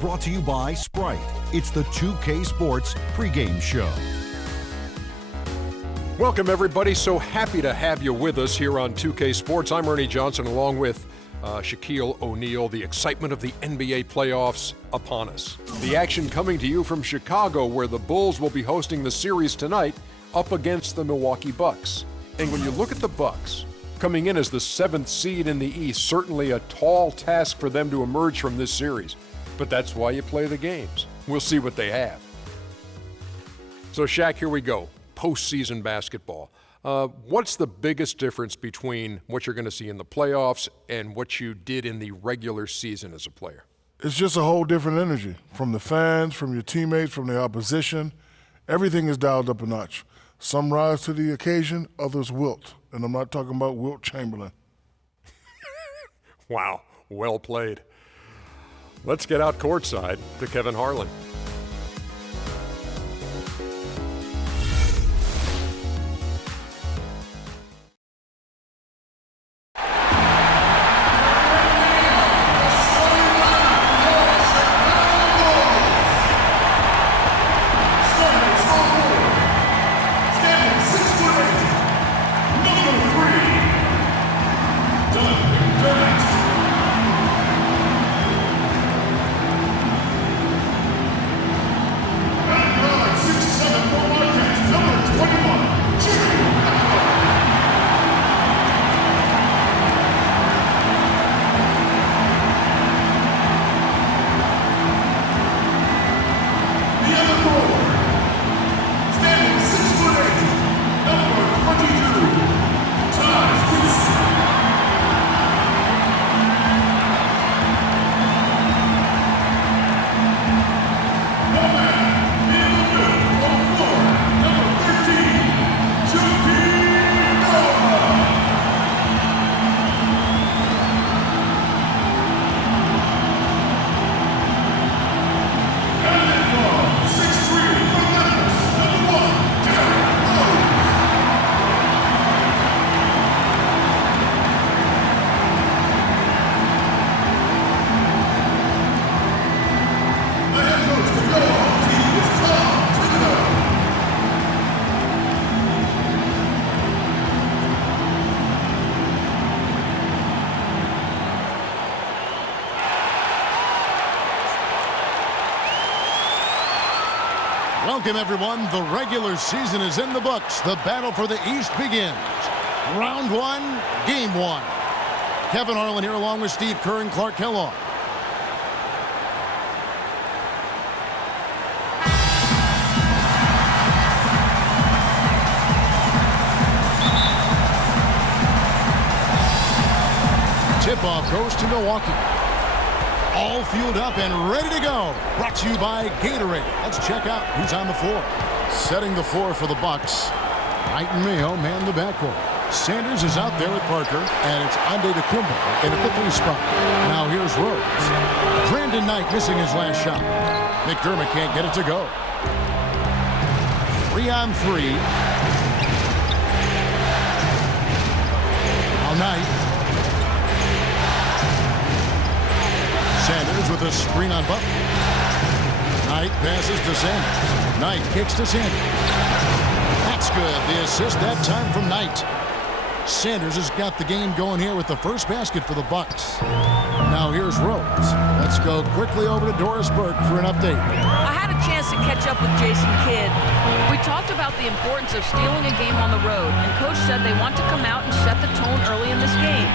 brought to you by Sprite. It's the 2K Sports pregame show. Welcome, everybody. So happy to have you with us here on 2K Sports. I'm Ernie Johnson, along with Shaquille O'Neal. The excitement of the NBA playoffs upon us. The action coming to you from Chicago, where the Bulls will be hosting the series tonight up against the Milwaukee Bucks. And when you look at the Bucks, coming in as the 7th seed in the East, certainly a tall task for them to emerge from this series. But that's why you play the games. We'll see what they have. So, Shaq, here we go. Postseason basketball. What's the biggest difference between what you're going to see in the playoffs and what you did in the regular season as a player? It's just a whole different energy from the fans, from your teammates, from the opposition. Everything is dialed up a notch. Some rise to the occasion, others wilt. And I'm not talking about Wilt Chamberlain. Wow, well played. Let's get out courtside to Kevin Harlan. Welcome, everyone. The regular season is in the books. The battle for the East begins. Round 1, Game 1. Kevin Harlan here along with Steve Kerr and Clark Kellogg. Tip-off goes to Milwaukee. All fueled up and ready to go. Brought to you by Gatorade. Let's check out who's on the floor. Setting the floor for the Bucks. Knight and Mayo man the backcourt. Sanders is out there with Parker, and it's Antetokounmpo in at the 3 spot. Now here's Rose. Brandon Knight missing his last shot. McDermott can't get it to go. 3-on-3. Now Knight. Sanders with a screen on Butler. Knight passes to Sanders. Knight kicks to Sanders. That's good. The assist that time from Knight. Sanders has got the game going here with the first basket for the Bucks. Now here's Rose. Let's go quickly over to Doris Burke for an update. I had a chance to catch up with Jason Kidd. We talked about the importance of stealing a game on the road, and Coach said they want to come out and set the tone early in this game.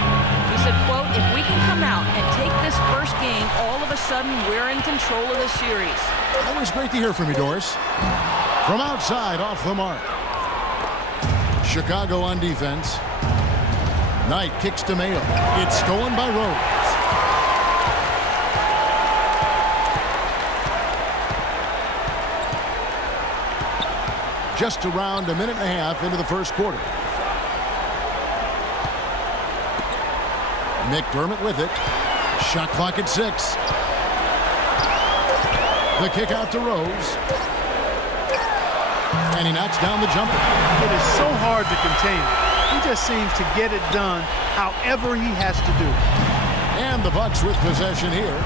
He said, quote, if we can come out and take this first game, all of a sudden we're in control of the series. Always great to hear from you, Doris. From outside, off the mark. Chicago on defense. Knight kicks to Mayo. It's stolen by Rose. Just around a minute and a half into the first quarter. McDermott with it. Shot clock at 6. The kick out to Rose. And he knocks down the jumper. It is so hard to contain him. He just seems to get it done however he has to do it. And the Bucks with possession here.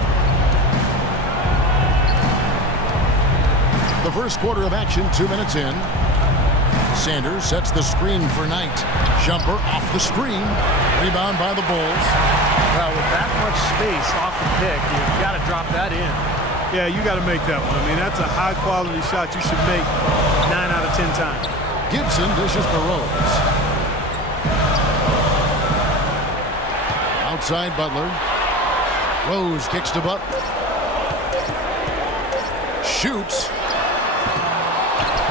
The first quarter of action, 2 minutes in. Sanders sets the screen for Knight. Jumper off the screen. Rebound by the Bulls. Well, with that much space off the pick, you've got to drop that in. Yeah, you got to make that one. I mean, that's a high-quality shot you should make 9 out of 10 times. Gibson dishes to Rose. Outside Butler. Rose kicks to Butler. Shoots.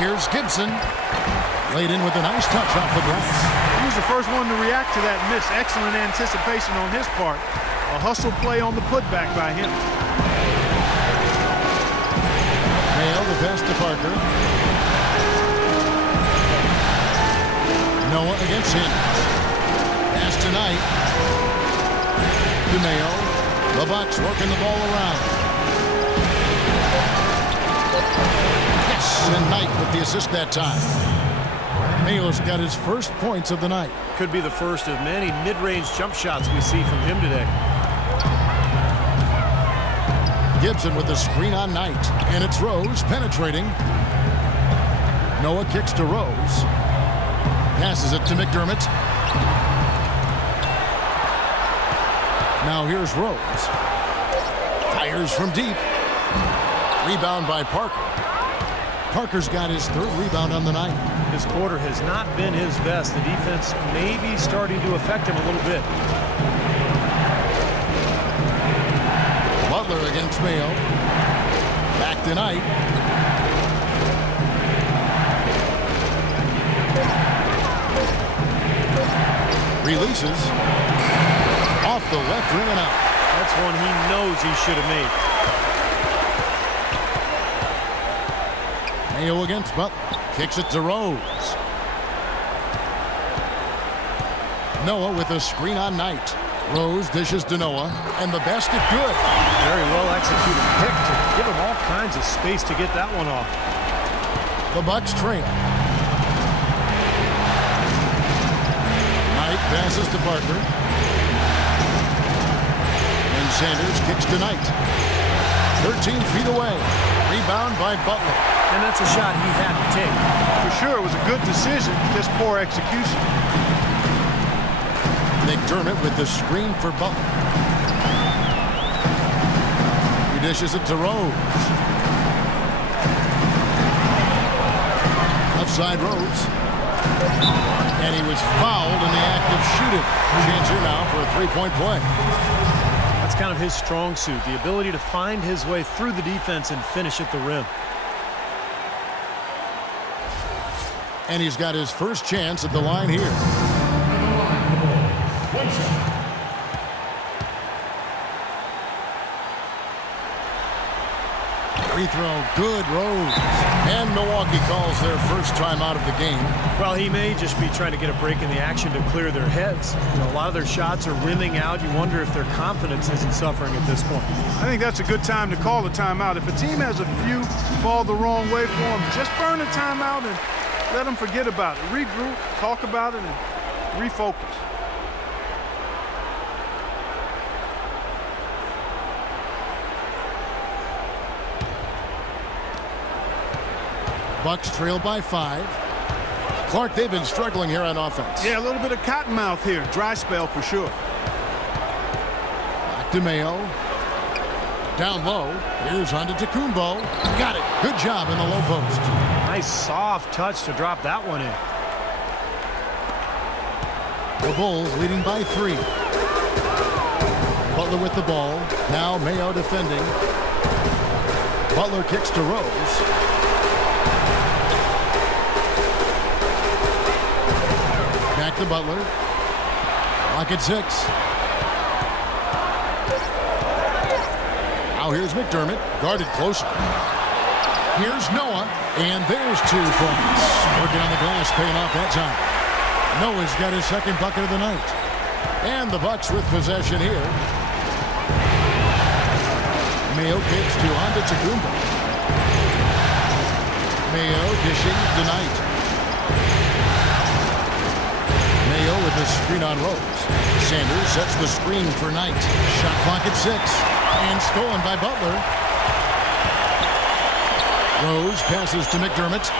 Here's Gibson. Laid in with a nice touch off the glass. He was the first one to react to that miss. Excellent anticipation on his part. A hustle play on the putback by him. Mayo, the pass to Parker. Noah against Sanders. Pass to Knight. To Mayo. The Bucks working the ball around. Yes, and Knight with the assist that time. Mayo's got his first points of the night. Could be the first of many mid-range jump shots we see from him today. Gibson with the screen on Knight. And it's Rose penetrating. Noah kicks to Rose. Passes it to McDermott. Now here's Rose. Fires from deep. Rebound by Parker. Parker's got his third rebound on the night. This quarter has not been his best. The defense may be starting to affect him a little bit. Butler against Mayo. Back to Knight. Releases. Off the left rim and out. That's one he knows he should have made. Mayo against Butler. Kicks it to Rose. Noah with a screen on Knight. Rose dishes to Noah, and the basket good. Very well executed pick to give him all kinds of space to get that one off. The Bucks trail. Knight passes to Parker. And Sanders kicks to Knight. 13 feet away. Rebound by Butler. And that's a shot he had to take. For sure, it was a good decision, just poor execution. McDermott with the screen for Butler. He dishes it to Rose. Left side Rose. And he was fouled in the act of shooting. Chance here now for a three-point play. That's kind of his strong suit, the ability to find his way through the defense and finish at the rim. And he's got his first chance at the line here. Free throw, good, Rose. And Milwaukee calls their first time out of the game. Well, he may just be trying to get a break in the action to clear their heads. You know, a lot of their shots are rimming out. You wonder if their confidence isn't suffering at this point. I think that's a good time to call a timeout. If a team has a few fall the wrong way for them, just burn a timeout and let them forget about it. Regroup, talk about it, and refocus. Bucks trail by 5. Clark, they've been struggling here on offense. Yeah, a little bit of cottonmouth here. Dry spell for sure. Back to Mayo. Down low. Here's Antetokounmpo. Got it. Good job in the low post. Nice soft touch to drop that one in. The Bulls leading by 3. Butler with the ball. Now Mayo defending. Butler kicks to Rose. Back to Butler. Lock at 6. Now here's McDermott. Guarded closer. Here's Noah. And there's 2 points. Working on the glass, paying off that time. Noah's got his second bucket of the night. And the Bucks with possession here. Mayo kicks to Antetokounmpo. Mayo dishing to Knight. Mayo with the screen on Rose. Sanders sets the screen for Knight. Shot clock at 6. And stolen by Butler. Rose passes to McDermott.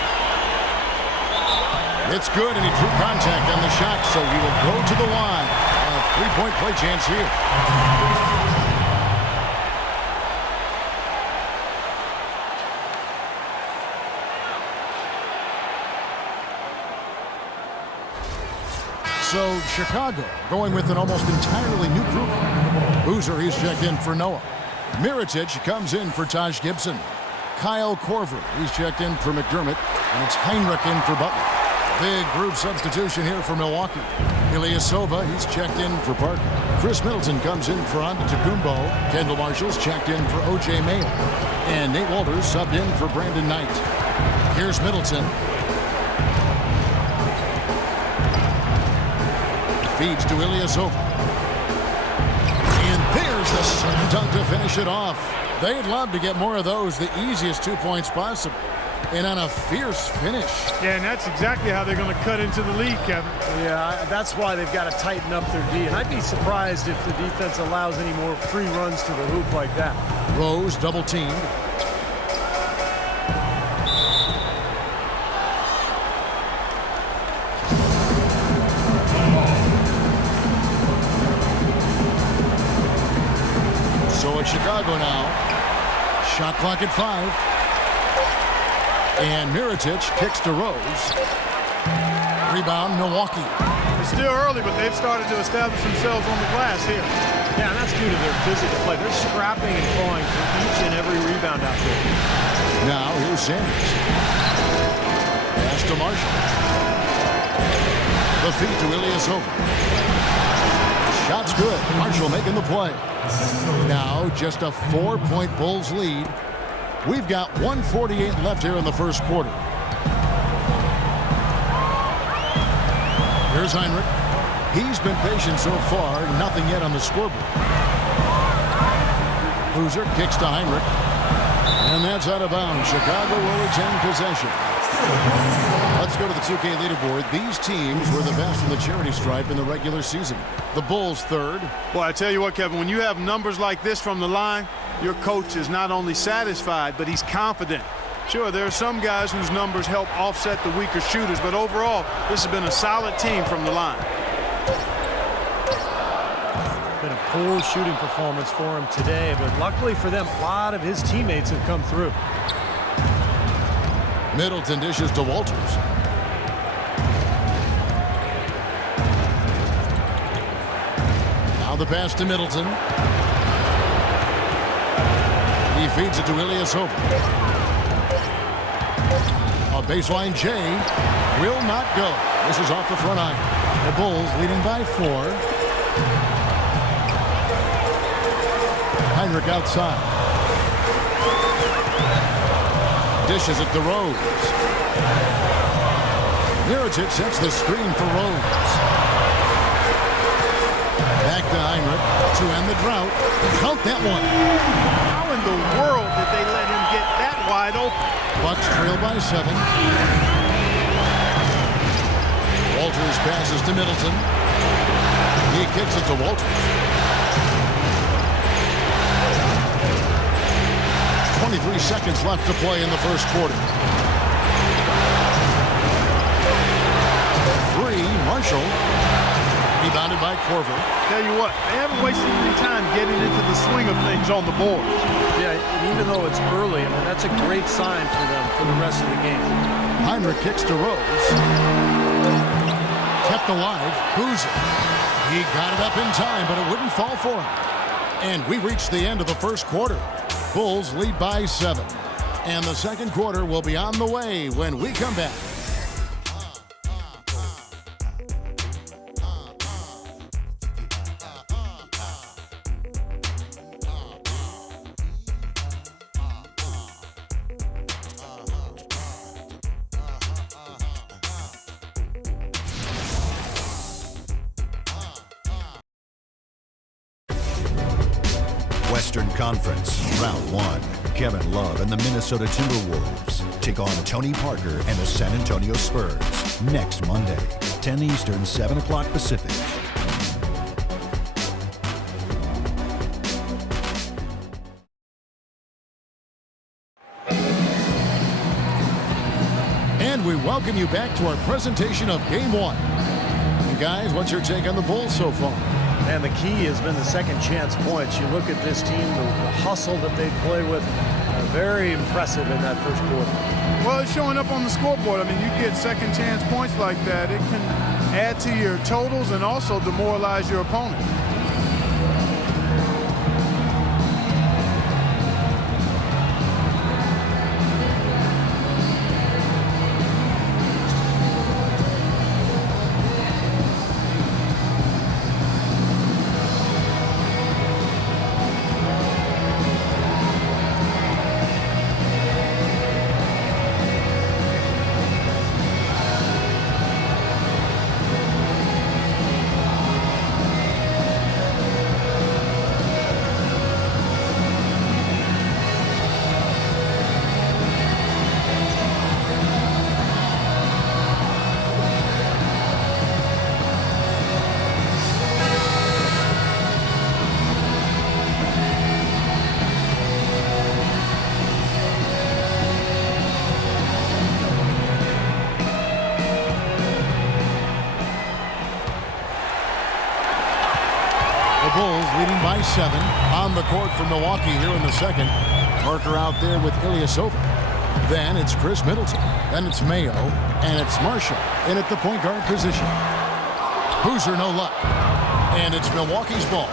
It's good, and he drew contact on the shot, so he will go to the line. A three-point play chance here. So Chicago going with an almost entirely new group. Boozer, he's checked in for Noah. Mirotic comes in for Taj Gibson. Kyle Korver, he's checked in for McDermott. And it's Heinrich in for Butler. Big group substitution here for Milwaukee. Ilyasova, he's checked in for Parker. Chris Middleton comes in for Antetokounmpo. Kendall Marshall's checked in for O.J. Mayo. And Nate Walters subbed in for Brandon Knight. Here's Middleton. Feeds to Ilyasova. And there's the slam dunk to finish it off. They'd love to get more of those, the easiest 2 points possible. And on a fierce finish. Yeah, and that's exactly how they're going to cut into the lead, Kevin. Yeah, that's why they've got to tighten up their D. And I'd be surprised if the defense allows any more free runs to the hoop like that. Rose double teamed. So it's Chicago now. Shot clock at 5. And Mirotic kicks to Rose. Rebound, Milwaukee. It's still early, but they've started to establish themselves on the glass here. Yeah, and that's due to their physical play. They're scrapping and clawing for each and every rebound out there. Now, here's Sanders. Pass to Marshall. The feed to Ilyasova. Shot's good. Marshall making the play. Now, just a 4-point Bulls lead. We've got 1:48 left here in the first quarter. Here's Heinrich. He's been patient so far. Nothing yet on the scoreboard. Boozer kicks to Heinrich. And that's out of bounds. Chicago will retain possession. Let's go to the 2K leaderboard. These teams were the best in the charity stripe in the regular season. The Bulls third. Boy, I tell you what, Kevin, when you have numbers like this from the line, your coach is not only satisfied, but he's confident. Sure, there are some guys whose numbers help offset the weaker shooters, but overall, this has been a solid team from the line. Been a poor shooting performance for him today, but luckily for them, a lot of his teammates have come through. Middleton dishes to Walters. Now the pass to Middleton. He feeds it to Ilyasova. A baseline J will not go. This is off the front iron. The Bulls leading by 4. Heinrich outside. Dishes it to Rose. Mirotic sets the screen for Rose. Back to Heinrich to end the drought. Count that one. How in the world did they let him get that wide open? Bucks trail by 7. Walters passes to Middleton. He kicks it to Walters. 23 seconds left to play in the first quarter. 3, Marshall. Rebounded by Korver. Tell you what, they haven't wasted any time getting into the swing of things on the boards. Yeah, and even though it's early, I mean, that's a great sign for them for the rest of the game. Heinrich kicks to Rose. Kept alive. Boozer. He got it up in time, but it wouldn't fall for him. And we reached the end of the first quarter. Bulls lead by 7. And the second quarter will be on the way when we come back. Western Conference, Round 1. Kevin Love and the Minnesota Timberwolves take on Tony Parker and the San Antonio Spurs next Monday, 10 Eastern, 7 o'clock Pacific. And we welcome you back to our presentation of Game 1. And guys, what's your take on the Bulls so far? And the key has been the second chance points. You look at this team, the hustle that they play with, very impressive in that first quarter. Well, it's showing up on the scoreboard. I mean, you get second chance points like that, it can add to your totals and also demoralize your opponent. Bulls leading by 7 on the court for Milwaukee here in the second. Parker out there with Ilyasova. Then it's Chris Middleton. Then it's Mayo. And it's Marshall in at the point guard position. Boozer no luck. And it's Milwaukee's ball.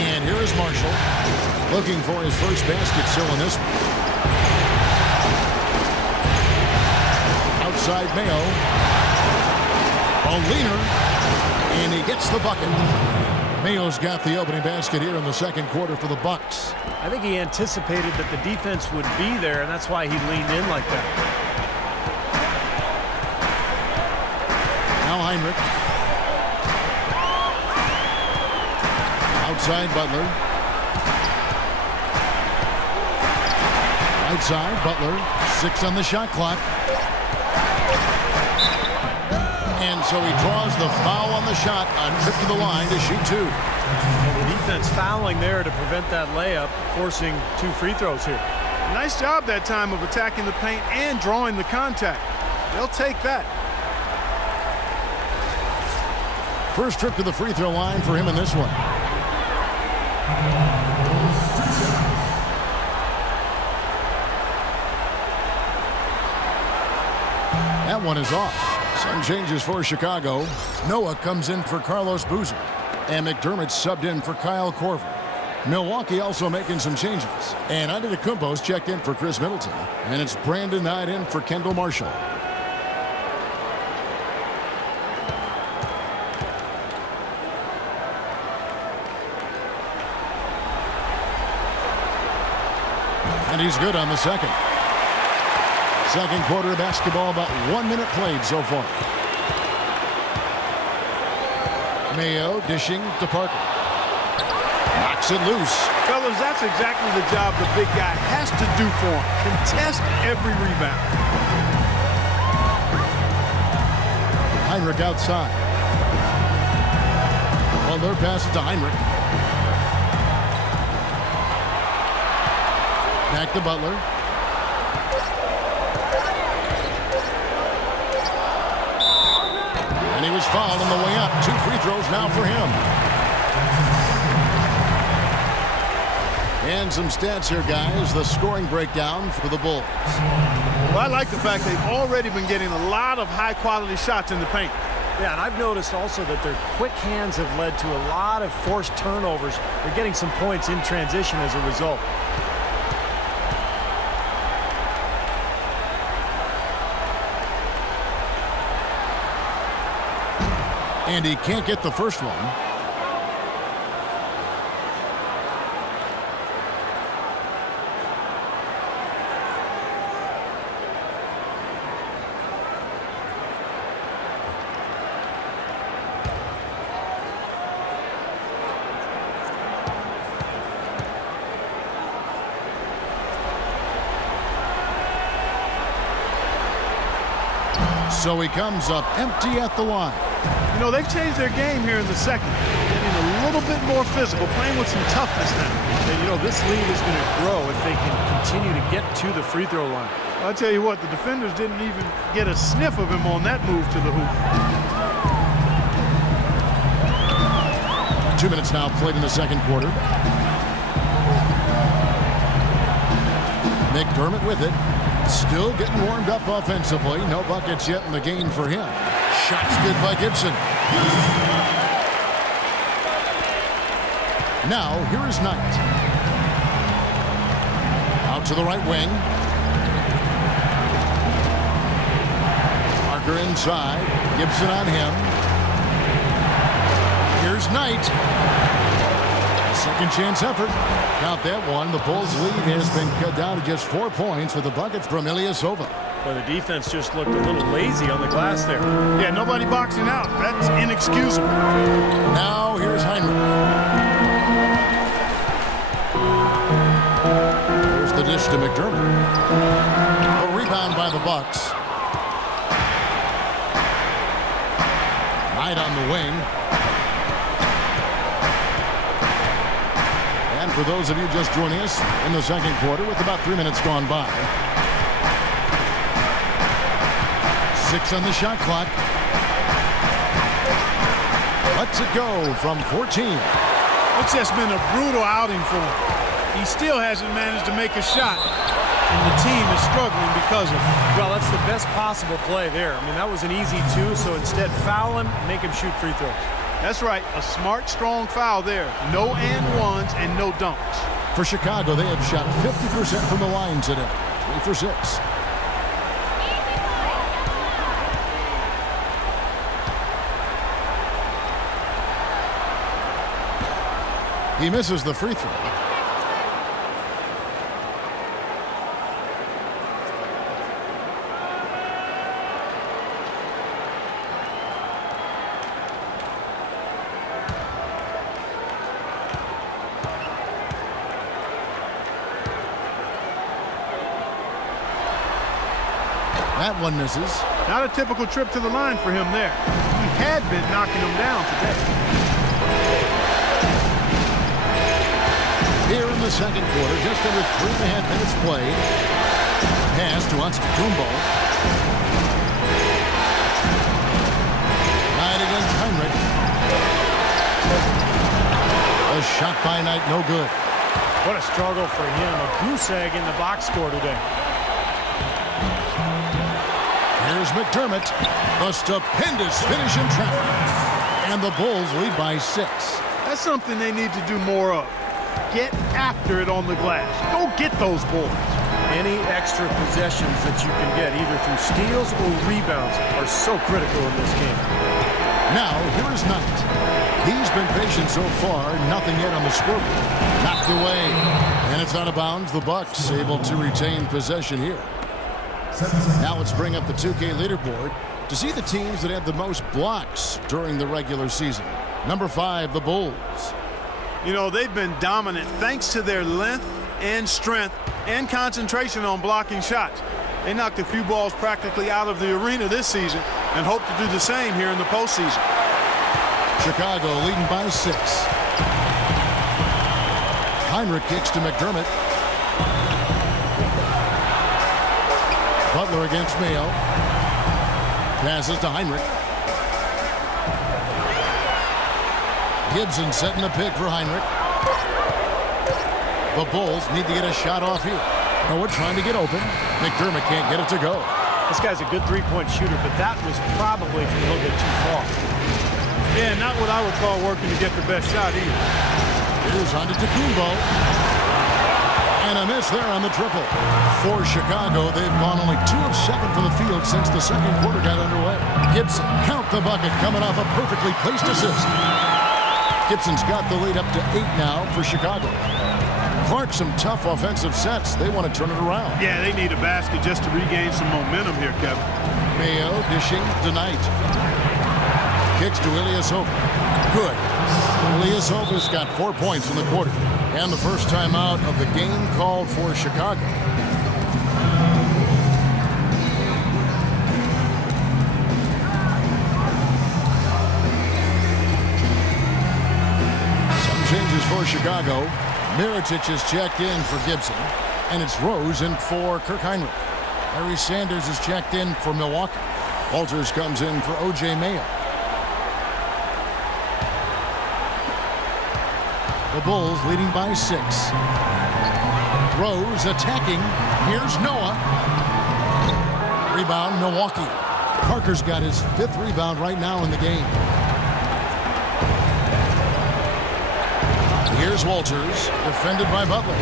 And here is Marshall looking for his first basket still in this one. Outside Mayo. A leaner, and he gets the bucket. Mayo's got the opening basket here in the second quarter for the Bucks. I think he anticipated that the defense would be there, and that's why he leaned in like that. Now Heinrich. Outside Butler. Outside Butler. 6 on the shot clock. And so he draws the foul on the shot, a trip to the line to shoot 2. And the defense fouling there to prevent that layup, forcing 2 free throws here. Nice job that time of attacking the paint and drawing the contact. They'll take that. First trip to the free throw line for him in this one. That one is off. Some changes for Chicago. Noah comes in for Carlos Boozer. And McDermott subbed in for Kyle Korver. Milwaukee also making some changes. And Antetokounmpo's checked in for Chris Middleton. And it's Brandon Knight in for Kendall Marshall. And he's good on the second. Second quarter of basketball, about 1 minute played so far. Mayo dishing to Parker. Knocks it loose. Fellas, that's exactly the job the big guy has to do for him. Contest every rebound. Heinrich outside. Butler passes to Heinrich. Back to Butler. And he was fouled on the way up. 2 free throws now for him. And some stats here, guys. The scoring breakdown for the Bulls. Well, I like the fact they've already been getting a lot of high-quality shots in the paint. Yeah, and I've noticed also that their quick hands have led to a lot of forced turnovers. They're getting some points in transition as a result. And he can't get the first one. So he comes up empty at the line. You know, they've changed their game here in the second. Getting a little bit more physical, playing with some toughness now. And, you know, this lead is going to grow if they can continue to get to the free throw line. I'll tell you what, the defenders didn't even get a sniff of him on that move to the hoop. 2 minutes now played in the second quarter. McDermott with it. Still getting warmed up offensively. No buckets yet in the game for him. Shots good by Gibson. Now, here is Knight. Out to the right wing. Parker inside. Gibson on him. Here's Knight. A second chance effort. Count that one. The Bulls' lead has been cut down to just 4 points with the bucket from Ilyasova. Well, the defense just looked a little lazy on the glass there. Yeah, nobody boxing out. That's inexcusable. Now here's Heinrich. There's the dish to McDermott. A rebound by the Bucks. Knight on the wing. And for those of you just joining us in the second quarter with about 3 minutes gone by. 6 on the shot clock. Lets it go from 14. It's just been a brutal outing for him. He still hasn't managed to make a shot, and the team is struggling because of it. Well, that's the best possible play there. I mean, that was an easy 2, so instead foul him, make him shoot free throws. That's right, a smart, strong foul there. No and ones and no dunks. For Chicago, they have shot 50% from the line today. 3 for 6. He misses the free throw. That one misses. Not a typical trip to the line for him there. He had been knocking them down today. Here in the second quarter, just under 3.5 minutes played. Pass to Antetokounmpo. Knight against Heinrich. A shot by Knight, no good. What a struggle for him. A goose egg in the box score today. Here's McDermott. A stupendous finish in traffic. And the Bulls lead by 6. That's something they need to do more of. Get after it on the glass. Go get those boards. Any extra possessions that you can get, either through steals or rebounds, are so critical in this game. Now, here is Knight. He's been patient so far. Nothing yet on the scoreboard. Knocked away. And it's out of bounds. The Bucks able to retain possession here. Now let's bring up the 2K leaderboard to see the teams that had the most blocks during the regular season. Number 5, the Bulls. You know, they've been dominant thanks to their length and strength and concentration on blocking shots. They knocked a few balls practically out of the arena this season and hope to do the same here in the postseason. Chicago leading by 6. Heinrich kicks to McDermott. Butler against Mayo. Passes to Heinrich. Gibson setting a pick for Heinrich. The Bulls need to get a shot off here. Noah trying to get open. McDermott can't get it to go. This guy's a good three-point shooter, but that was probably from a little bit too far. Yeah, not what I would call working to get the best shot either. Here's Antetokounmpo. And a miss there on the triple. For Chicago, they've gone only 2 of 7 from the field since the second quarter got underway. Gibson, count the bucket, coming off a perfectly placed assist. Gibson's got the lead up to 8 now for Chicago. Clark, some tough offensive sets. They want to turn it around. Yeah, they need a basket just to regain some momentum here, Kevin. Mayo dishing to Knight. Kicks to Ilyasova. Good. Ilyasova's got 4 points in the quarter. And the first time out of the game called for Chicago. changes for Chicago. Mirotic is checked in for Gibson. And it's Rose in for Kirk Heinrich. Harry Sanders is checked in for Milwaukee. Walters comes in for O.J. Mayo. The Bulls leading by 6. Rose attacking. Here's Noah. Rebound, Milwaukee. Parker's got his 5th rebound right now in the game. Here's Walters, defended by Butler.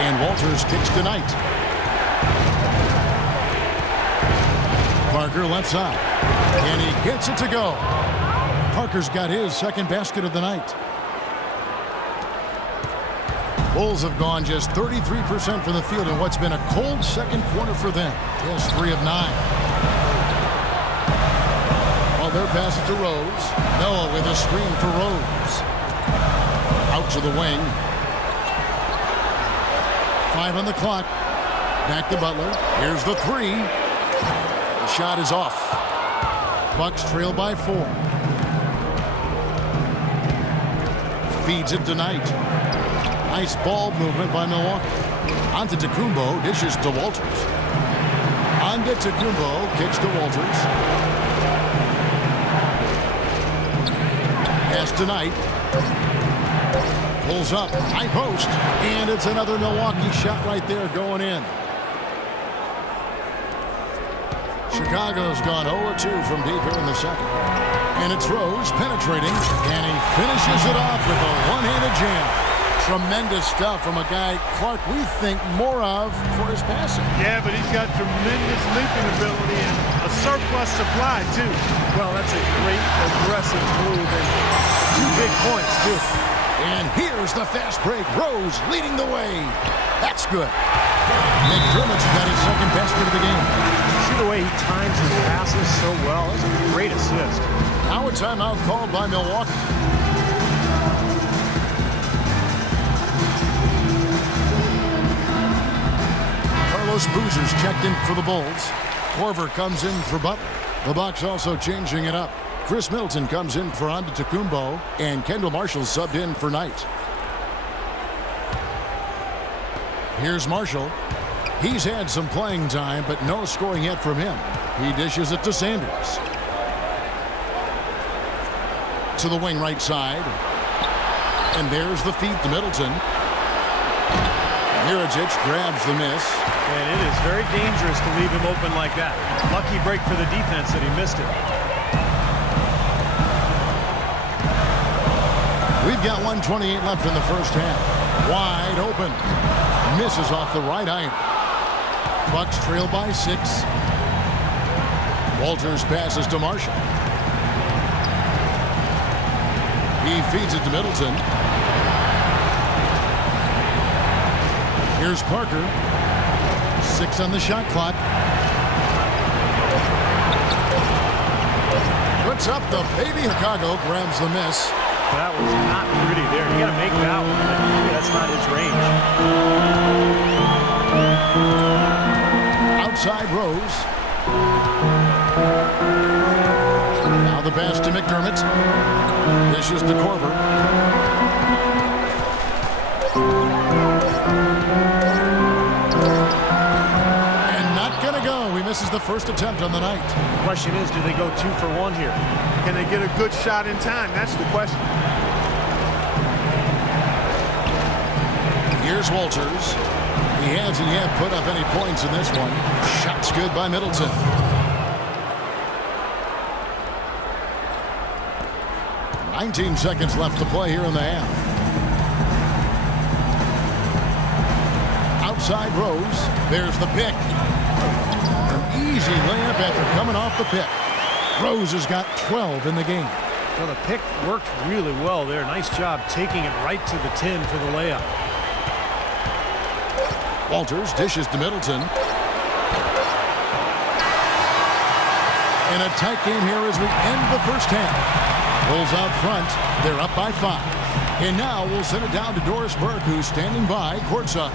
And Walters kicks tonight. Parker left side. And he gets it to go. Parker's got his 2nd basket of the night. Bulls have gone just 33% from the field in what's been a cold second quarter for them. Just 3 of 9. Well, their pass it to Rose. Noah with a screen for Rose. Out to the wing. 5 on the clock. Back to Butler. Here's the 3. The shot is off. Bucks trail by 4. Feeds it tonight. Nice ball movement by Milwaukee. Antetokounmpo dishes to Walters. Antetokounmpo kicks to Walters. Pass tonight. Pulls up, high post, and it's another Milwaukee shot right there going in. Chicago's gone 0-2 from deep here in the second. And it's Rose penetrating, and he finishes it off with a one-handed jam. Tremendous stuff from a guy, Clark, we think more of for his passing. Yeah, but he's got tremendous leaping ability and a surplus supply, too. Well, that's a great aggressive move and 2 big points, too. And here's the fast break. Rose leading the way. That's good. McDermott's got his 2nd basket of the game. See the way he times his passes so well. That's a great assist. Now a timeout called by Milwaukee. Carlos Boozer's checked in for the Bulls. Korver comes in for Butler. The Bucks also changing it up. Chris Middleton comes in for Antetokounmpo, and Kendall Marshall subbed in for Knight. Here's Marshall. He's had some playing time, but no scoring yet from him. He dishes it to Sanders. To the wing right side. And there's the feed to Middleton. Mirotic grabs the miss. And it is very dangerous to leave him open like that. Lucky break for the defense that he missed it. We've got 1:28 left in the first half. Wide open. Misses off the right iron. Bucks trail by 6. Walters passes to Marshall. He feeds it to Middleton. Here's Parker. 6 on the shot clock. Puts up the baby. Chicago grabs the miss. That was not pretty there. You got to make that one. Maybe that's not his range. Outside Rose. Now the pass to McDermott. Dishes to Korver. And not going to go. He misses the first attempt on the night. The question is, do they go 2 for 1 here? Can they get a good shot in time? That's the question. Here's Walters. He hasn't yet put up any points in this one. Shot's good by Middleton. "19 seconds left to play here in the half. Outside Rose. There's the pick. An easy layup after coming off the pick. Rose has got 12 in the game. Well, the pick worked really well there. Nice job taking it right to the 10 for the layup. Walters dishes to Middleton. In a tight game here as we end the first half. Bulls out front. They're up by 5. And now we'll send it down to Doris Burke, who's standing by courtside.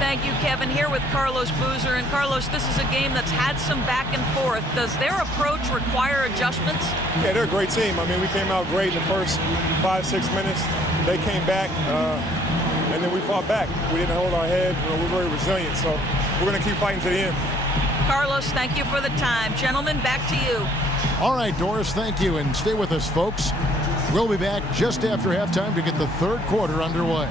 Thank you, Kevin. Here with Carlos Boozer. And Carlos, this is a game that's had some back and forth. Does their approach require adjustments? Yeah, they're a great team. I mean, we came out great in the first 5-6 minutes. They came back, and then we fought back. We didn't hold our head. We're very resilient, so we're going to keep fighting to the end. Carlos, thank you for the time. Gentlemen, back to you. All right, Doris, thank you, and stay with us, folks. We'll be back just after halftime to get the third quarter underway.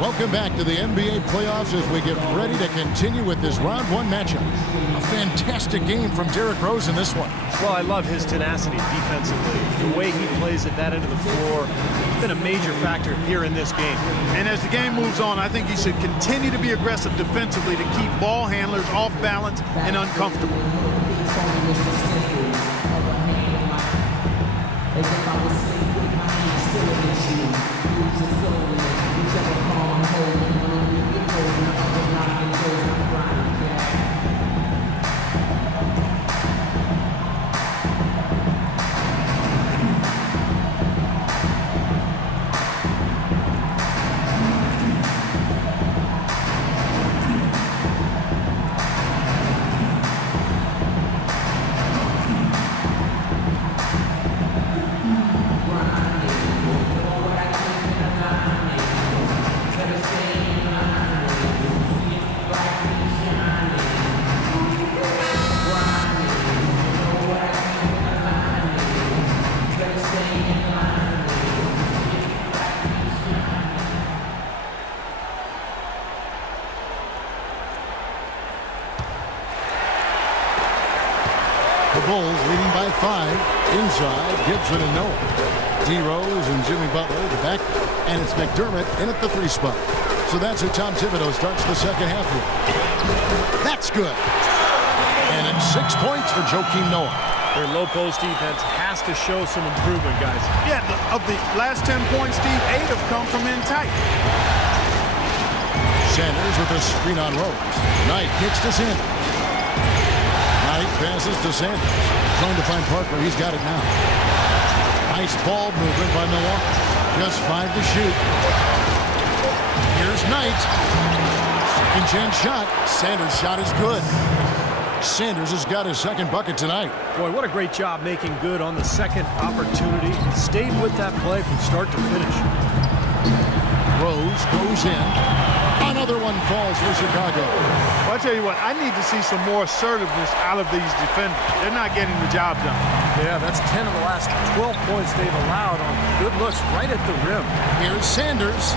Welcome back to the NBA playoffs as we get ready to continue with this round one matchup. A fantastic game from Derrick Rose in this one. Well, I love his tenacity defensively. The way he plays at that end of the floor has been a major factor here in this game. And as the game moves on, I think he should continue to be aggressive defensively to keep ball handlers off balance and uncomfortable. The Bulls leading by 5. Inside, Gibson and Noah. D. Rose and Jimmy Butler at the back. And it's McDermott in at the 3 spot. So that's how Tom Thibodeau starts the second half with. That's good. And it's 6 points for Joakim Noah. Their low post defense has to show some improvement, guys. Yeah, of the last 10 points, Steve, 8 have come from in tight. Sanders with a screen on Rose. Knight kicks to Sanders. Knight passes to Sanders. Trying to find Parker. He's got it now. Nice ball movement by Milwaukee. Just 5 to shoot. Here's Knight. Second chance shot. Sanders' shot is good. Sanders has got his second bucket tonight. Boy, what a great job making good on the second opportunity. Stayed with that play from start to finish. Rose goes in. Another one falls for Chicago. Well, I'll tell you what, I need to see some more assertiveness out of these defenders. They're not getting the job done. Yeah, that's 10 of the last 12 points they've allowed on good looks right at the rim. Here's Sanders.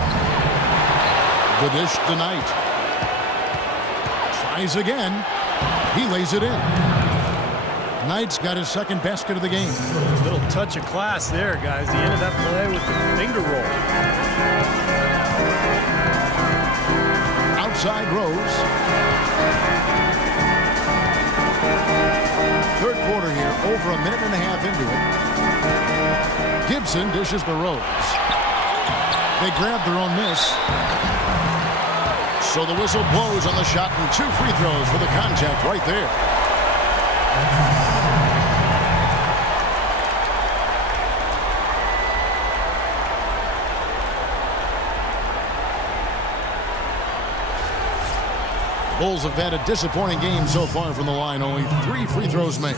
The dish tonight. Tries again. He lays it in. Knight's got his second basket of the game. Little touch of class there, guys. The end of that play with the finger roll. Outside Rose. Third quarter here, over a minute and a half into it. Gibson dishes to Rose. They grab their own miss. So the whistle blows on the shot and 2 free throws for the contact right there. Bulls have had a disappointing game so far from the line. Only 3 free throws made.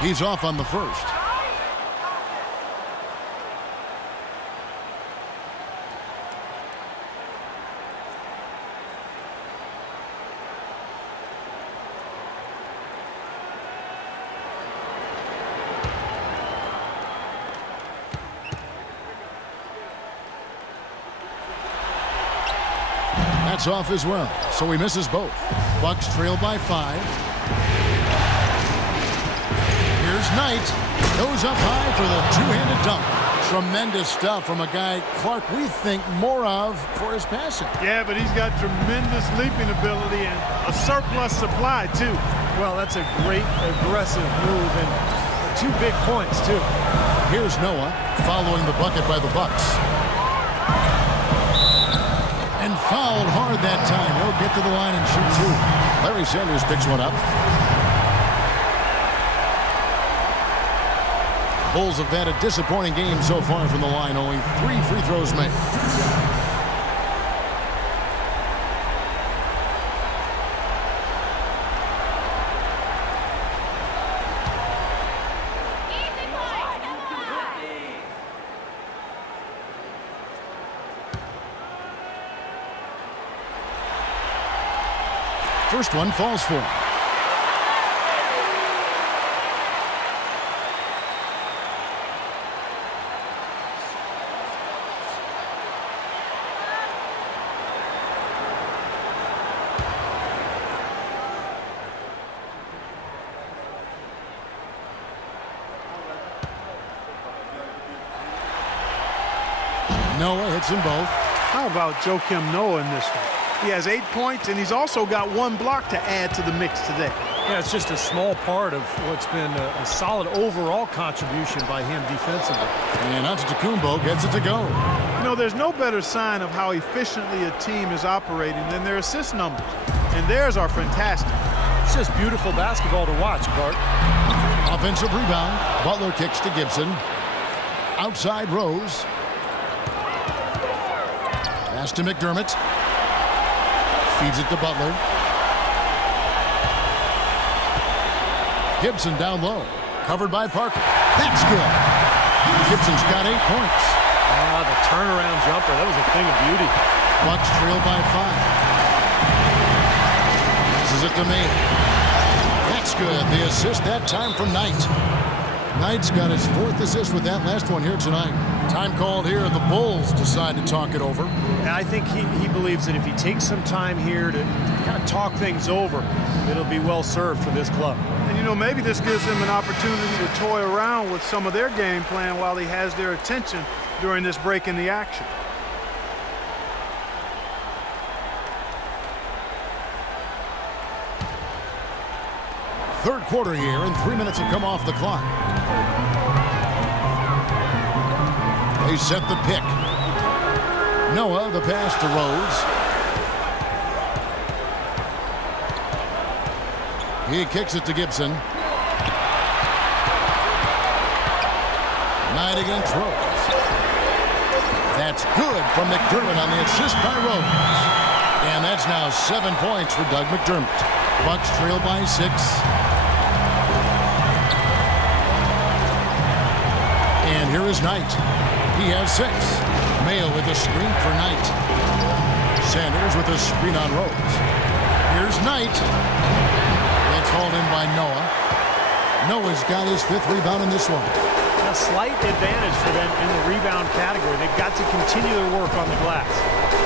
He's off on the first. That's off as well, so he misses both. Bucks trail by 5. Here's Knight. Goes up high for the two-handed dunk. Tremendous stuff from a guy, Clark, we think more of for his passing. Yeah, but he's got tremendous leaping ability and a surplus supply, too. Well, that's a great aggressive move and 2 big points, too. Here's Noah following the bucket by the Bucks. And fouled hard that time. He'll get to the line and shoot 2. Larry Sanders picks one up. Bulls have had a disappointing game so far from the line. Only 3 free throws made. First one falls for him. Noah hits them both. How about Joakim Noah in this one? He has 8 points, and he's also got 1 block to add to the mix today. Yeah, it's just a small part of what's been a solid overall contribution by him defensively. And Antetokounmpo gets it to go. You know, there's no better sign of how efficiently a team is operating than their assist numbers. And theirs are fantastic. It's just beautiful basketball to watch, Clark. Offensive rebound. Butler kicks to Gibson. Outside Rose. Pass to McDermott. Feeds it to Butler. Gibson down low. Covered by Parker. That's good. Gibson's got 8 points. The turnaround jumper. That was a thing of beauty. Bucks trail by 5. This is it to me. That's good. The assist that time from Knight. Knight's got his 4th assist with that last one here tonight. Time called here, and the Bulls decide to talk it over. And I think he believes that if he takes some time here to kind of talk things over, it'll be well served for this club. And, you know, maybe this gives him an opportunity to toy around with some of their game plan while he has their attention during this break in the action. Third quarter here, and 3 minutes have come off the clock. They set the pick. Noah, the pass to Rose. He kicks it to Gibson. Knight against Rose. That's good from McDermott on the assist by Rose. And that's now 7 points for Doug McDermott. Bucks trail by 6. And here is Knight. He has 6. Mayo with a screen for Knight. Sanders with a screen on Rose. Here's Knight. That's hauled in by Noah. Noah's got his 5th rebound in this one. A slight advantage for them in the rebound category. They've got to continue their work on the glass.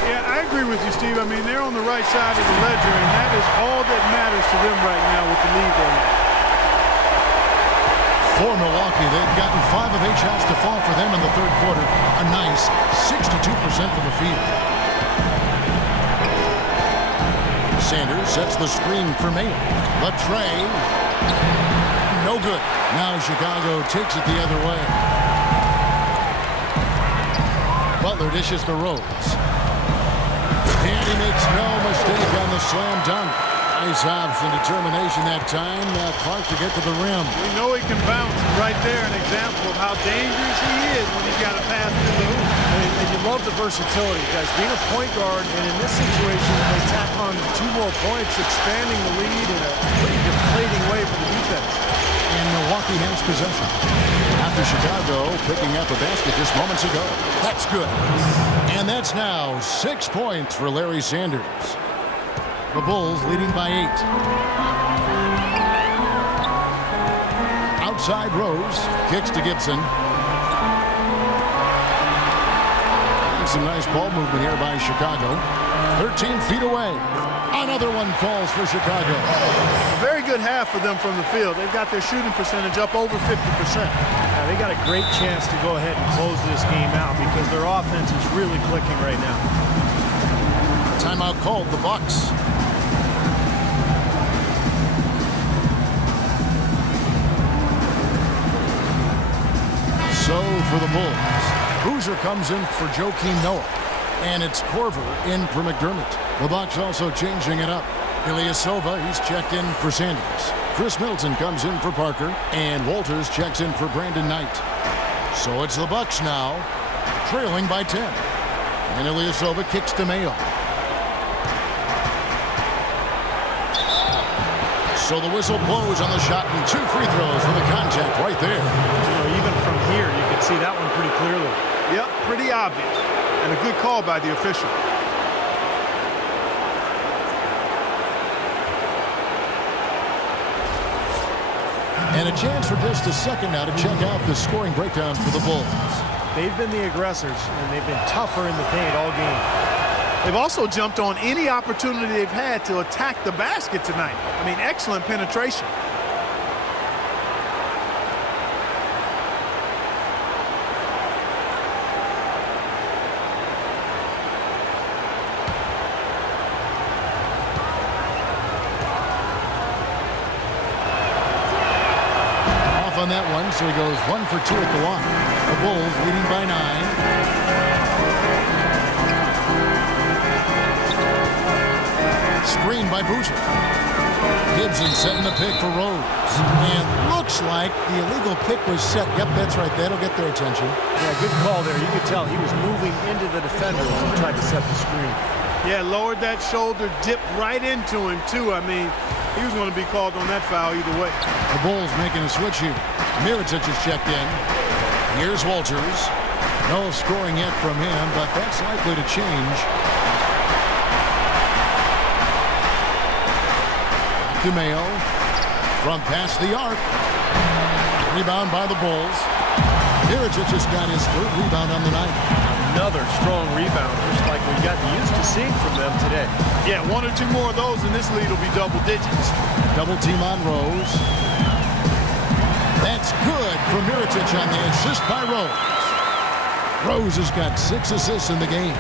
Yeah, I agree with you, Steve. I mean, they're on the right side of the ledger, and that is all that matters to them right now with the lead they have. For Milwaukee, they've gotten 5 of 8 shots to fall for them in the third quarter. A nice 62% from the field. Sanders sets the screen for Mayo. The tray. No good. Now Chicago takes it the other way. Butler dishes to Rose. And he makes no mistake on the slam dunk. Nice hops and determination that time. Clark to get to the rim. We know he can bounce. Right there, an example of how dangerous he is when he's got a pass to the hoop. And you love the versatility, guys. Being a point guard, and in this situation, they tack on 2 more points, expanding the lead in a pretty deflating way for the defense. And Milwaukee has possession. After Chicago picking up a basket just moments ago. That's good. And that's now 6 points for Larry Sanders. The Bulls leading by 8. Outside Rose. Kicks to Gibson. And some nice ball movement here by Chicago. 13 feet away. Another one falls for Chicago. A very good half for them from the field. They've got their shooting percentage up over 50%. Yeah, they got a great chance to go ahead and close this game out because their offense is really clicking right now. Timeout called, the Bucks. So for the Bulls, Boozer comes in for Joakim Noah, and it's Korver in for McDermott. The Bucks also changing it up. Ilyasova, he's checked in for Sanders. Chris Middleton comes in for Parker, and Walters checks in for Brandon Knight. So it's the Bucks now, trailing by 10. And Ilyasova kicks to Mayo. So the whistle blows on the shot, and 2 free throws for the contact right there. You know, even from here, you can see that one pretty clearly. Yep, pretty obvious. And a good call by the official. And a chance for just a second now to check out the scoring breakdown for the Bulls. They've been the aggressors, and they've been tougher in the paint all game. They've also jumped on any opportunity they've had to attack the basket tonight. I mean, excellent penetration. Off on that one, so he goes 1 for 2 at the line. The Bulls leading by 9. Screen by Boozer. Gibson setting the pick for Rose. And looks like the illegal pick was set. Yep, that's right. That'll get their attention. Yeah, good call there. You could tell he was moving into the defender when he tried to set the screen. Yeah, lowered that shoulder, dipped right into him, too. I mean, he was going to be called on that foul either way. The Bulls making a switch here. Mirotic is checked in. Here's Walters. No scoring yet from him, but that's likely to change. DeMayo from past the arc. Rebound by the Bulls. Mirotic just got his 3rd rebound on the night. Another strong rebound, just like we've gotten used to seeing from them today. Yeah, 1 or 2 more of those, and this lead will be double digits. Double team on Rose. That's good for Mirotic on the assist by Rose. Rose has got 6 assists in the game.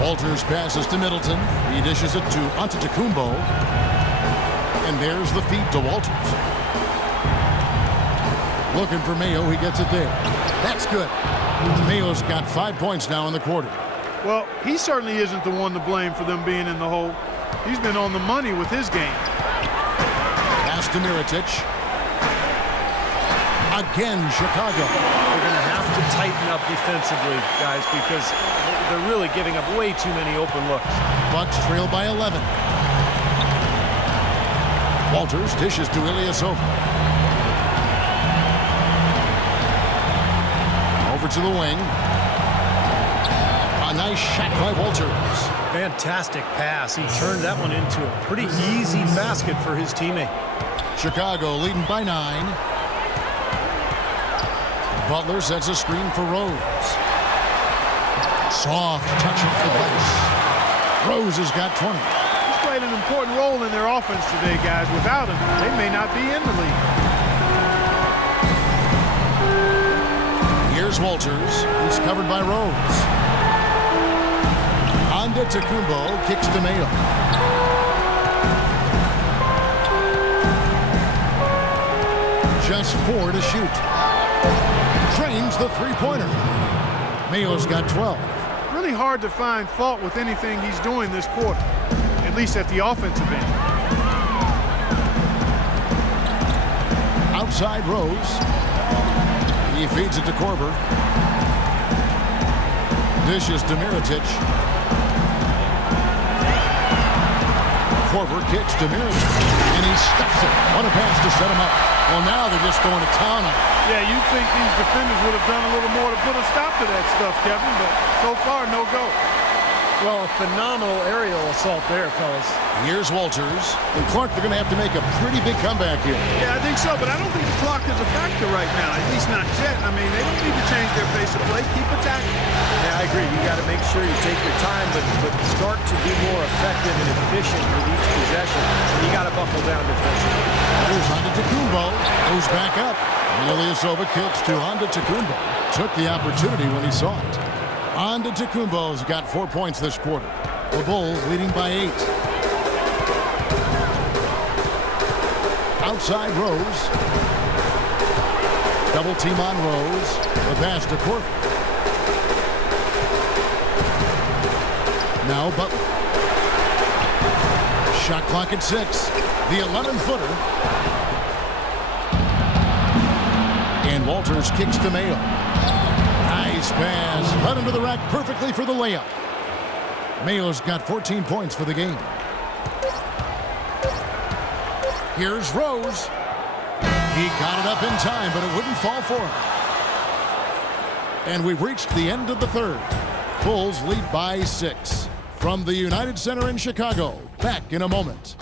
Walters passes to Middleton. He dishes it to Antetokounmpo. And there's the feed to Walters. Looking for Mayo. He gets it there. That's good. Mayo's got 5 points now in the quarter. Well, he certainly isn't the one to blame for them being in the hole. He's been on the money with his game. Pass to Mirotic. Again, Chicago. They're going to have to tighten up defensively, guys, because they're really giving up way too many open looks. Bucks trail by 11. Walters dishes to Ilyasova. Over to the wing. A nice shot by Walters. Fantastic pass. He turned that one into a pretty easy basket for his teammate. Chicago leading by 9. Butler sets a screen for Rose. Soft touching for Bryce. Rose has got 20. He's played an important role in their offense today, guys. Without him, they may not be in the league. Here's Walters. He's covered by Rose. Antetokounmpo kicks to Mayo. Just 4 to shoot. Trains the three-pointer. Mayo's got 12. Really hard to find fault with anything he's doing this quarter, at least at the offensive end. Outside Rose. He feeds it to Korver. Dishes to Mirotic. Korver kicks to Mirotic. And he stuffs it. What a pass to set him up. Well, now they're just going to town on it. Yeah, you'd think these defenders would have done a little more to put a stop to that stuff, Kevin, but so far, no go. Well, a phenomenal aerial assault there, fellas. Here's Walters. And Clark, they're going to have to make a pretty big comeback here. Yeah, I think so, but I don't think the clock is a factor right now, at least not yet. I mean, they don't need to change their pace of play. Keep attacking. Yeah, I agree. You got to make sure you take your time, but start to be more effective and efficient with each possession. And you got to buckle down defensively. Here's Antetokounmpo. Goes back up. And Ilyasova kicks to Antetokounmpo. Took the opportunity when he saw it. Antetokounmpo's got 4 points this quarter. The Bulls leading by 8. Outside Rose. Double team on Rose. The pass to Korver. Now Butler. Shot clock at 6. The 11-footer. And Walters kicks to Mayo. Nice pass. Right into the rack perfectly for the layup. Mayo's got 14 points for the game. Here's Rose. He got it up in time, but it wouldn't fall for him. And we've reached the end of the third. Bulls lead by 6. From the United Center in Chicago. Back in a moment.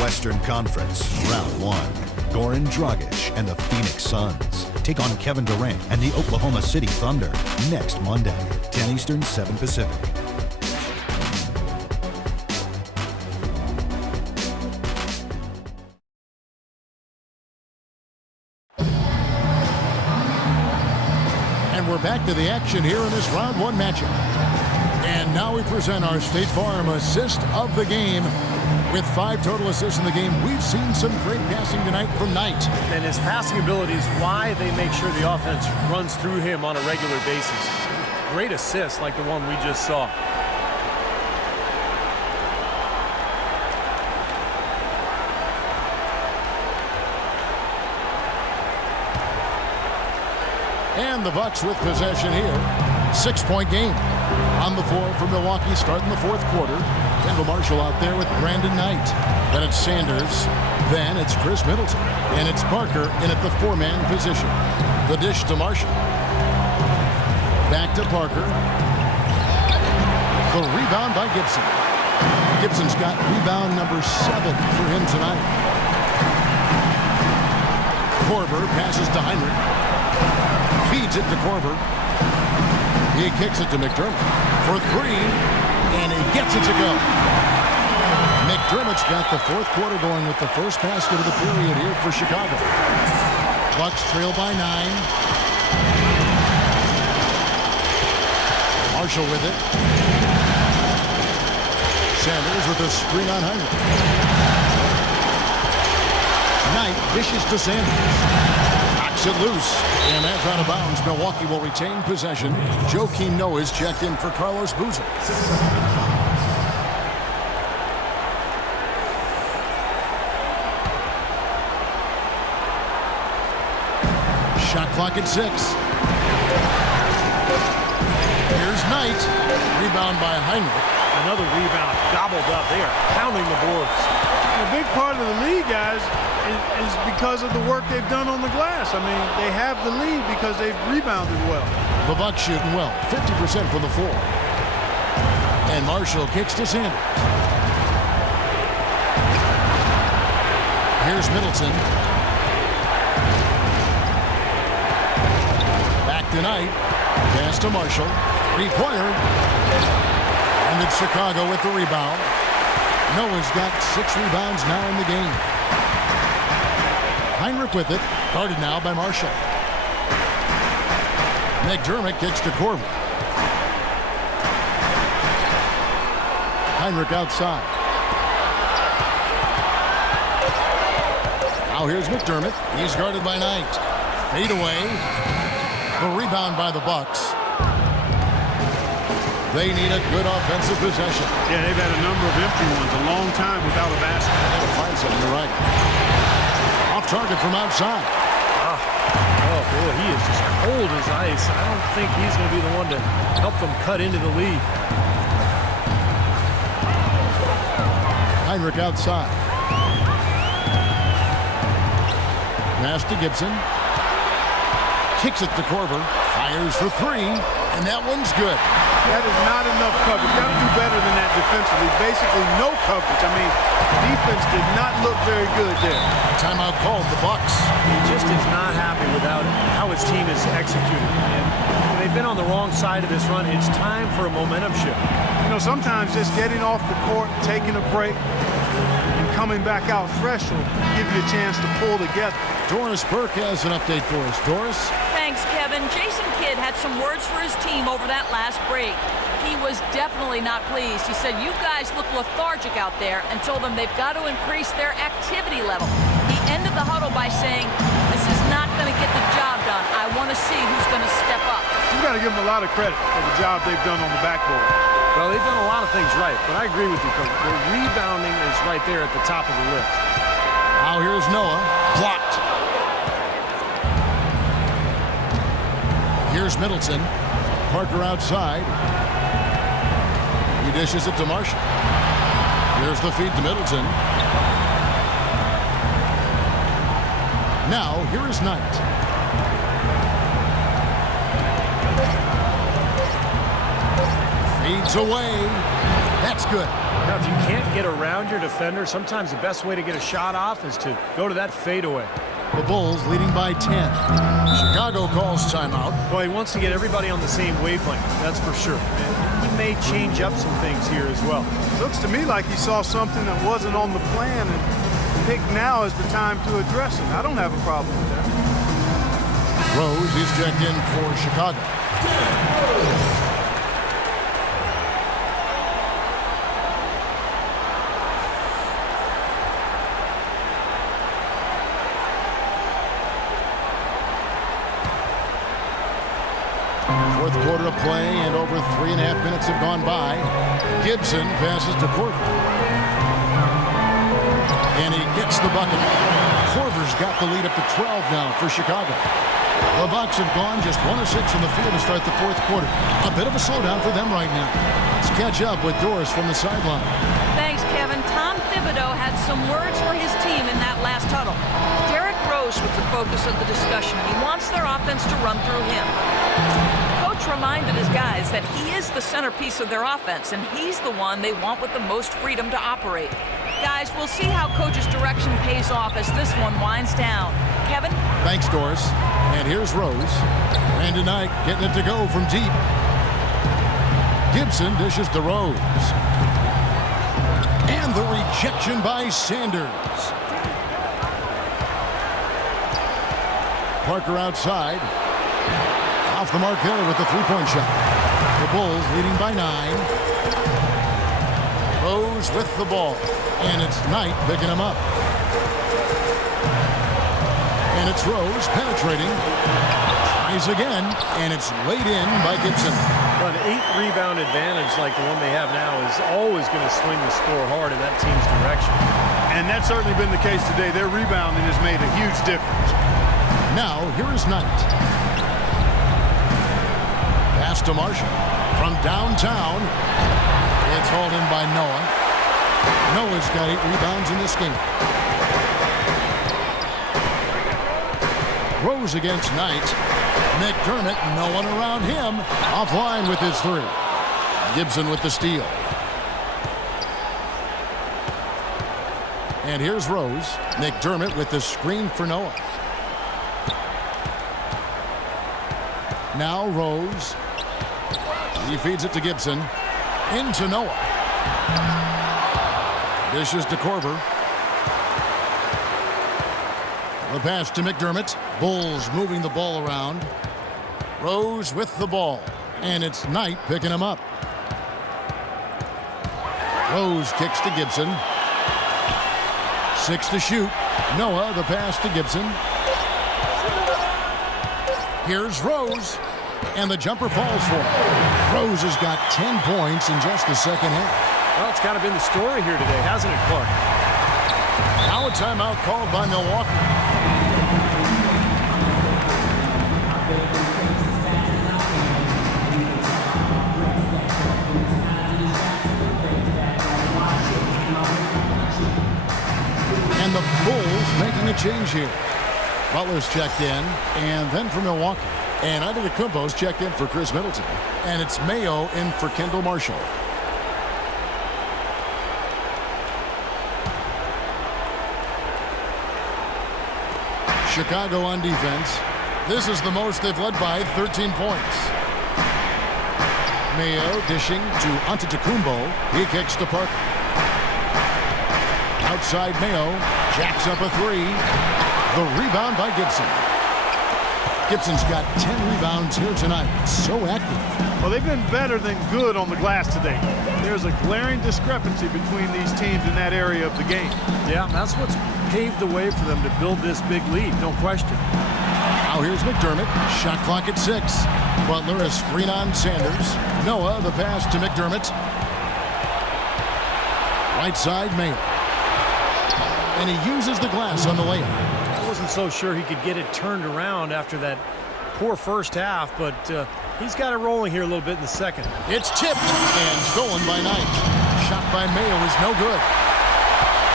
Western Conference, Round 1. Goran Dragic and the Phoenix Suns take on Kevin Durant and the Oklahoma City Thunder next Monday, 10 Eastern, 7 Pacific. And we're back to the action here in this Round 1 matchup. And now we present our State Farm assist of the game. With 5 total assists in the game, we've seen some great passing tonight from Knight. And his passing ability is why they make sure the offense runs through him on a regular basis. Great assists like the one we just saw. And the Bucks with possession here. 6-point game. On the floor for Milwaukee starting the fourth quarter. Kendall Marshall out there with Brandon Knight. Then it's Sanders. Then it's Chris Middleton. And it's Parker in at the 4-man position. The dish to Marshall. Back to Parker. The rebound by Gibson. Gibson's got rebound number 7 for him tonight. Korver passes to Heinrich. Feeds it to Korver. He kicks it to McDermott for 3, and he gets it to go. McDermott's got the fourth quarter going with the first basket of the period here for Chicago. Bucks trail by 9. Marshall with it. Sanders with a screen on Heinrich. Knight dishes to Sanders. Knocks it loose, and that's out of bounds. Milwaukee will retain possession. Joakim Noah is checked in for Carlos Boozer. Shot clock at 6. Here's Knight. Rebound by Heinrich. Another rebound gobbled up. They are pounding the boards. A big part of the lead, guys, is because of the work they've done on the glass. I mean, they have the lead because they've rebounded well. The Bucks shooting well, 50% from the floor. And Marshall kicks to Sanders. Here's Middleton. Back to Knight. Pass to Marshall. 3-pointer. And it's Chicago with the rebound. Noah's got 6 rebounds now in the game. Heinrich with it. Guarded now by Marshall. McDermott kicks to Korver. Heinrich outside. Now here's McDermott. He's guarded by Knight. Fade away. The rebound by the Bucks. They need a good offensive possession. Yeah, they've had a number of empty ones, a long time without a basket. They gotta find something, you're right. Off target from outside. Oh, boy, he is just cold as ice. I don't think he's going to be the one to help them cut into the lead. Heinrich outside. Pass to Gibson. Kicks it to Korver. Fires for three, and that one's good. That is not enough coverage. Got to do better than that defensively. Basically no coverage. I mean, defense did not look very good there. Timeout called the Bucks. He just is not happy with how his team is executed. And when they've been on the wrong side of this run, it's time for a momentum shift. You know, sometimes just getting off the court, taking a break, and coming back out fresh will give you a chance to pull together. Doris Burke has an update for us. Doris? Thanks, Kevin. Jason Kidd had some words for his team over that last break. He was definitely not pleased. He said, "You guys look lethargic out there," and told them they've got to increase their activity level. He ended the huddle by saying, "This is not going to get the job done. I want to see who's going to step up." You got to give them a lot of credit for the job they've done on the backboard. Well, they've done a lot of things right, but I agree with you, Coach. The rebounding is right there at the top of the list. Now here's Noah. Blocked. Here's Middleton. Parker outside. He dishes it to Marshall. Here's the feed to Middleton. Now, here is Knight. Feeds away. That's good. Now, if you can't get around your defender, sometimes the best way to get a shot off is to go to that fadeaway. The Bulls leading by 10. Chicago calls timeout. Well, he wants to get everybody on the same wavelength, that's for sure. And he may change up some things here as well. Looks to me like he saw something that wasn't on the plan and picked now as the time to address it. I don't have a problem with that. Rose is checked in for Chicago. Fourth quarter of play, and over 3.5 minutes have gone by. Gibson passes to Korver. And he gets the bucket. Korver's got the lead up to 12 now for Chicago. The Bucks have gone just 1 of 6 from the field to start the fourth quarter. A bit of a slowdown for them right now. Let's catch up with Doris from the sideline. Thanks, Kevin. Tom Thibodeau had some words for his team in that last huddle. Derrick Rose was the focus of the discussion. He wants their offense to run through him. Coach reminded his guys that he is the centerpiece of their offense, and he's the one they want with the most freedom to operate. Guys, we'll see how Coach's direction pays off as this one winds down. Kevin? Thanks, Doris. And here's Rose. Brandon Knight getting it to go from deep. Gibson dishes to Rose. And the rejection by Sanders. Parker outside. Off the mark there with the three-point shot. The Bulls leading by 9. Rose with the ball. And it's Knight picking him up. And it's Rose penetrating. Tries again. And it's laid in by Gibson. Well, an 8-rebound advantage like the one they have now is always going to swing the score hard in that team's direction. And that's certainly been the case today. Their rebounding has made a huge difference. Now, here is Knight. Pass to Marshall. From downtown. It's hauled in by Noah. Noah's got 8 rebounds in this game. Rose against Knight. McDermott, no one around him. Offline with his 3. Gibson with the steal. And here's Rose. McDermott with the screen for Noah. Now Rose. He feeds it to Gibson. Into Noah. Dishes to Korver. The pass to McDermott. Bulls moving the ball around. Rose with the ball. And it's Knight picking him up. Rose kicks to Gibson. 6 to shoot. Noah, the pass to Gibson. Here's Rose. And the jumper falls for him. Rose has got 10 points in just the second half. Well, it's kind of been the story here today, hasn't it, Clark? Now a timeout called by Milwaukee. And the Bulls making a change here. Butler's checked in, and then for Milwaukee, And Antetokounmpo's checked in for Chris Middleton. And it's Mayo in for Kendall Marshall. Chicago on defense. This is the most they've led by, 13 points. Mayo dishing to Antetokounmpo. He kicks to Parker. Outside Mayo. Jacks up a three. The rebound by Gibson. Gibson's got 10 rebounds here tonight. So active. Well, they've been better than good on the glass today. There's a glaring discrepancy between these teams in that area of the game. Yeah, that's what's paved the way for them to build this big lead, no question. Now here's McDermott. Shot clock at 6. Butler has screen on Sanders. Noah, the pass to McDermott. Right side, Mayo. And he uses the glass on the layup. I wasn't so sure he could get it turned around after that poor first half, but he's got it rolling here a little bit in the second. It's tipped and stolen by Knight. Shot by Mayo is no good.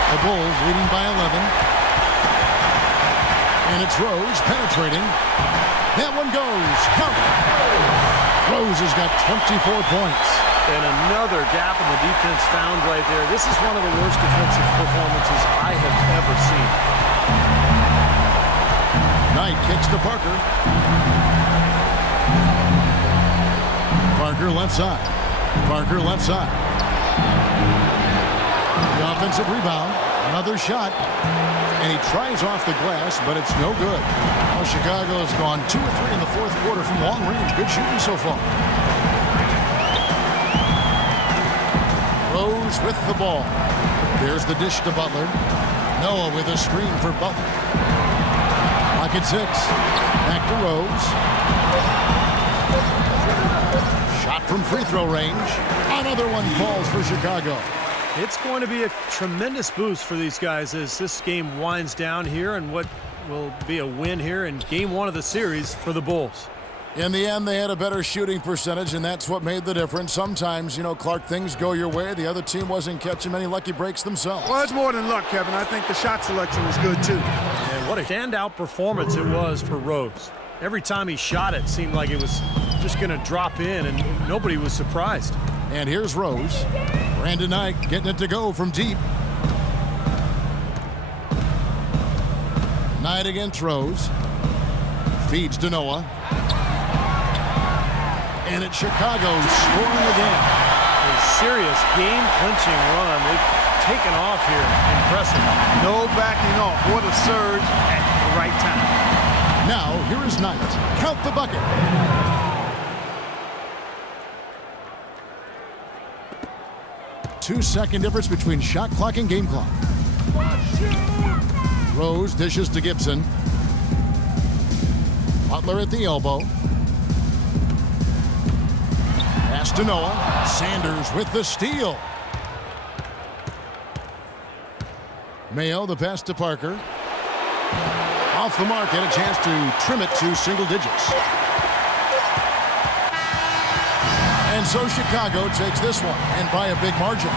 The Bulls leading by 11. And it's Rose penetrating. That one goes. Count. Rose has got 24 points. And another gap in the defense found right there. This is one of the worst defensive performances I have ever seen. Knight kicks to Parker. Parker left side. Parker left side. The offensive rebound. Another shot. And he tries off the glass, but it's no good. Now Chicago has gone 2 of 3 in the fourth quarter from long range. Good shooting so far. Rose with the ball. There's the dish to Butler. Noah with a screen for Butler. Clock at 6. Back to Rose. Shot from free throw range. Another one falls for Chicago. It's going to be a tremendous boost for these guys as this game winds down here and what will be a win here in game 1 of the series for the Bulls. In the end, they had a better shooting percentage, and that's what made the difference. Sometimes, you know, Clark, things go your way. The other team wasn't catching many lucky breaks themselves. Well, it's more than luck, Kevin. I think the shot selection was good, too. And what a standout performance it was for Rose. Every time he shot it seemed like it was just going to drop in, and nobody was surprised. And here's Rose. Brandon Knight getting it to go from deep. Knight against Rose. Feeds to Noah. And it's Chicago scoring again. A serious game-clinching run. They've taken off here. Impressive. No backing off. What a surge at the right time. Now, here is Knight. Count the bucket. Two-second difference between shot clock and game clock. Rose dishes to Gibson. Butler at the elbow. Pass to Noah. Sanders with the steal. Mayo, the pass to Parker. Off the mark, and a chance to trim it to single digits. And so Chicago takes this one, and by a big margin.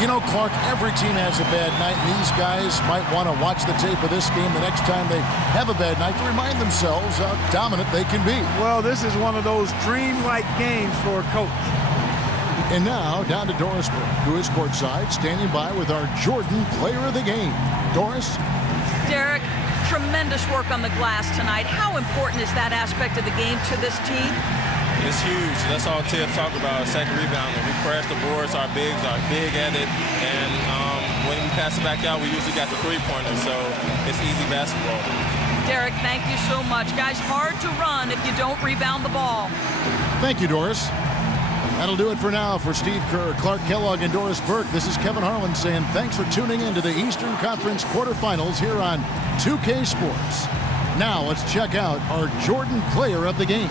You know, Clark, every team has a bad night, and these guys might want to watch the tape of this game the next time they have a bad night to remind themselves how dominant they can be. Well, this is one of those dream-like games for a coach. And now, down to Doris Burke, who is courtside, standing by with our Jordan Player of the Game. Doris? Derek, tremendous work on the glass tonight. How important is that aspect of the game to this team? It's huge. That's all Tiff talked about, second rebounding. We crash the boards, our bigs are big at it, and when we pass it back out, we usually got the three-pointer, so it's easy basketball. Derek, thank you so much. Guys, hard to run if you don't rebound the ball. Thank you, Doris. That'll do it for now. For Steve Kerr, Clark Kellogg, and Doris Burke, this is Kevin Harlan saying thanks for tuning in to the Eastern Conference quarterfinals here on 2K Sports. Now let's check out our Jordan Player of the Game.